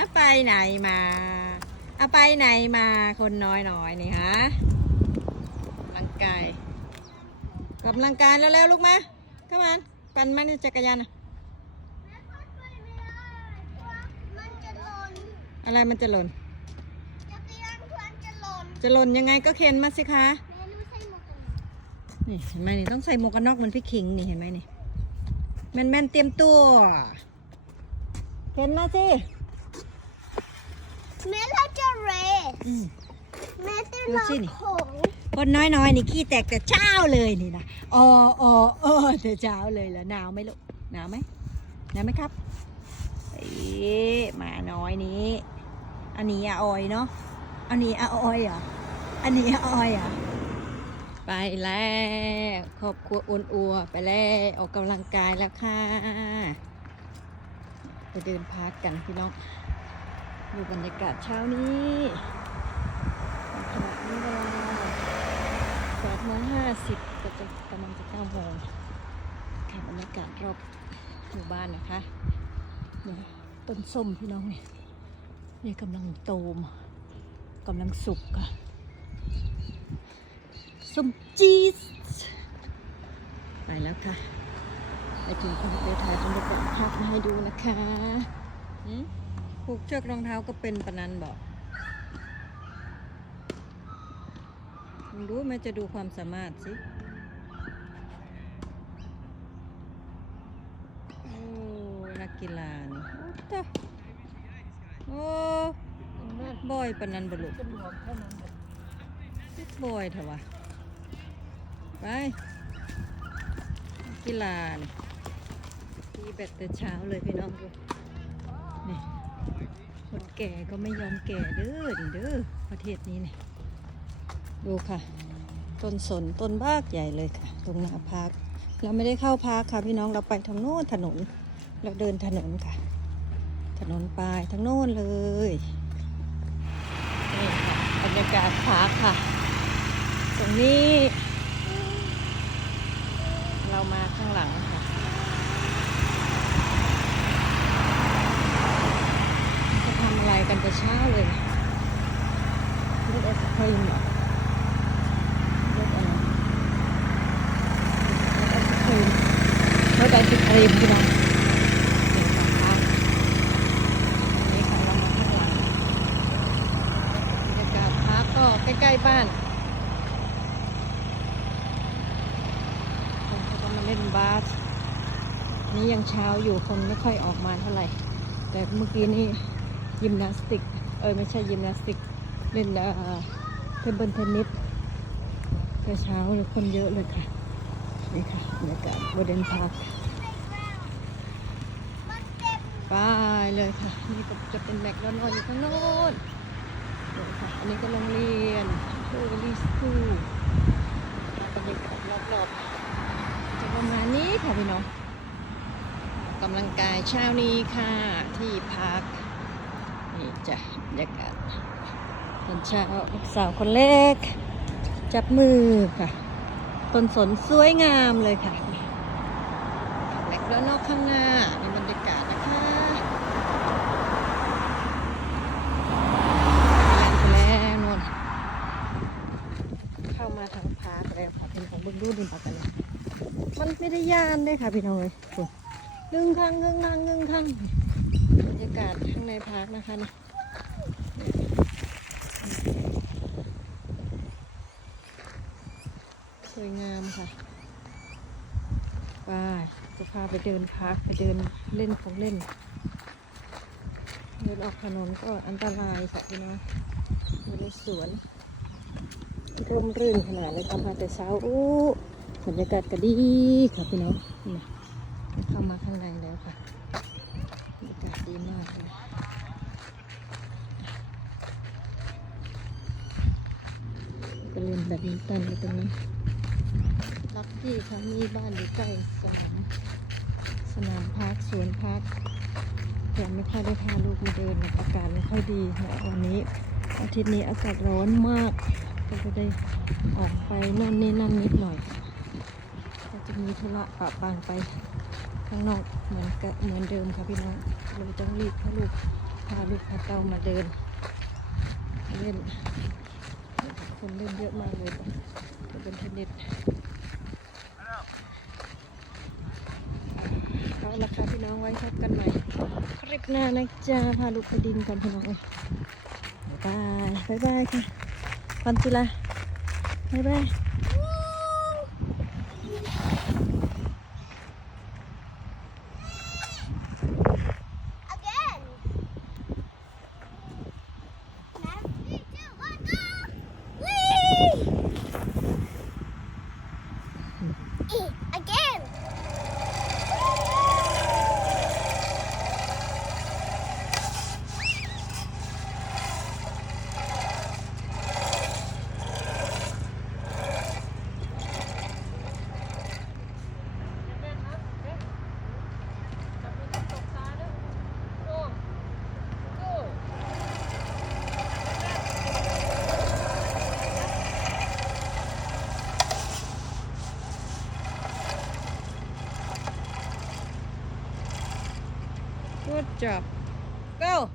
เอาไปไหนมาเอาไปไหนมาคนน้อยน้อยๆนี่ฮะกำลังกายกำลังกายแล้วๆลูกมาเข้ามาปั่นมานี่จักรยานน่ะมันจะหล่นอะไรมันจะหล่นจักรยานเพื่อนจะหล่น จะหล่นยังไงก็เข็นมาสิคะแม่รู้ใส่หมวกกันนี่เห็นไหมนี่ต้องใส่หมวกกันน็อกเหมันพี่คิงนี่เห็นไหมนี่แมนแมนๆเตรียมตัว เข็นมาสิ แม่เราจะเรอืม แม่จะดูลองนี่ของคนน้อยๆนี่ขี้แตกแต่เช้าเลยนี่นะอ๋ออ๋อเออแต่เช้าเลยเหรอหนาวไหมลูกหนาวไหมหนาวไหมครับเอ๊ะหมาน้อยนี้ อันนี้อาออยเนาะอันนี้อาออยเหรออันนี้อาออยเหรอไปแล้วครอบครัวอ้วนอัวไปแล้วออกกำลังกายแล้วค่ะไปเดินพักกันพี่น้อง ดูบรรยากาศเช้านี้ขณะนี้เวลาแปดโมงห้าสิบก็จะกำลังจะเก้าโมงค่ะบรรยากาศรอบหมู่บ้านนะคะเนี่ยต้นส้มพี่น้องเนี่ยนี่กำลังโตมกำลังสุกค่ะส้มจีสไปแล้วค่ะไปถึงคนไปถ่ายบรรยากาศภาพมาให้ดูนะคะหืม ผูกเชือกรองเท้าก็เป็นปนันบอกลองดูแม่จะดูความสามารถสิโอ้นักกีฬานี่โอ้โอ้บอยปนันบลุบอยเถอะวะไปกีฬานี่ตีแบตแต่เช้าเลยพี่น้องดูนี่ แก่ก็ไม่ยอมแก่เด้อเด้อประเทศนี้เนี่ยดูค่ะ ต้นสนต้นบากใหญ่เลยค่ะ ตรงหน้าพัก เราไม่ได้เข้าพักค่ะพี่น้องเราไปทางโน้นถนน เราเดินถนนค่ะ ถนนปลายทางโน้นเลยนี่ค่ะบรรยากาศพักค่ะ ตรงนี้ เรามาข้างหลังค่ะทำอะไรกัน แต่เช้าเลยรถไอศครีมเหรอรถอะไรรถไอศครีมรถไอศครีมพี่น้องเป็นสองข้างอันนี้ค่ะเรามาข้างหลังบรรยากาศพักก็ใกล้ๆบ้านคนเขาก็มาเล่นบาสนี่ยังเช้าอยู่คนไม่ค่อยออกมาเท่าไหร่ แต่เมื่อกี้นี่ ยิมนาสติก เออไม่ใช่ยิมนาสติก เล่นเออเทเบิลเทนนิสแต่เช้าเลยคนเยอะเลยค่ะ นี่ค่ะบรรยากาศบเดนพาร์คมันเจ็บไปเลยค่ะ นี่ก็จะเป็นแมคโดนัลด์อยู่ข้างโน้นนี่ค่ะ อันนี้ก็โรงเรียนโรรีสคูบรรยากาศรอบๆจะประมาณนี้ค่ะพี่น้องกำลังกายเช้านี้ค่ะ ที่พัก นี่จ้ะบรรยากาศตอนเช้าลูกสาวคนเล็ก จับมือค่ะต้นสนสวยงามเลยค่ะแมคโดนัลด์ข้างหน้าในบรรยากาศนะคะแล้วนนเข้ามาทางพาร์คแล้วค่ะเป็นของเบึงดูดินปากกันเลยมันไม่ได้ย่านเลยค่ะพี่น้องเลยงึงข้างงึงข้างงึงข้างากาศข้างในพาร์คนะคะนี่สวยงามค่ะไปจะพาไปเดินพักไปเดินเล่นของเล่น เดินออกถนนก็อันตรายค่ะพี่น้องอยู่ในสวน ร่มรื่นขนาดเลยค่ะมาแต่เช้าอู้บรรยากาศก็ดีค่ะพี่น้องเข้ามาข้างในแล้วค่ะ ดีมากเลยก็เล่นแบบมินตันอยู่ตรงนี้ลักที่ค่ะมีบ้านอยู่ใกล้สนามสนามพักสวนพักแต่ไม่ค่อยได้พาลูกมาเดินอากาศไม่ค่อยดีนะวันนี้ อาทิตย์นี้อากาศร้อนมาก ก็จะได้ออกไปนั่นนี่นั่นนิดหน่อยก็จะมีธุระปะปางไป ข้างนอกเหมือนกับเหมือนเดิมค่ะพี่น้องเลยต้องรีบให้ลูกพาลูกพาเต้ามาเดินเล่นคนเล่นเยอะมากเลยจะเป็นเทนนิสเอาละค่ะพี่น้องไว้พบกันใหม่คลิปหน้านะจ๊ะพาลูกไปดินกันพี่น้องเอ้ยบายบายบายค่ะปันจุลาบายบาย eat. Good job. Go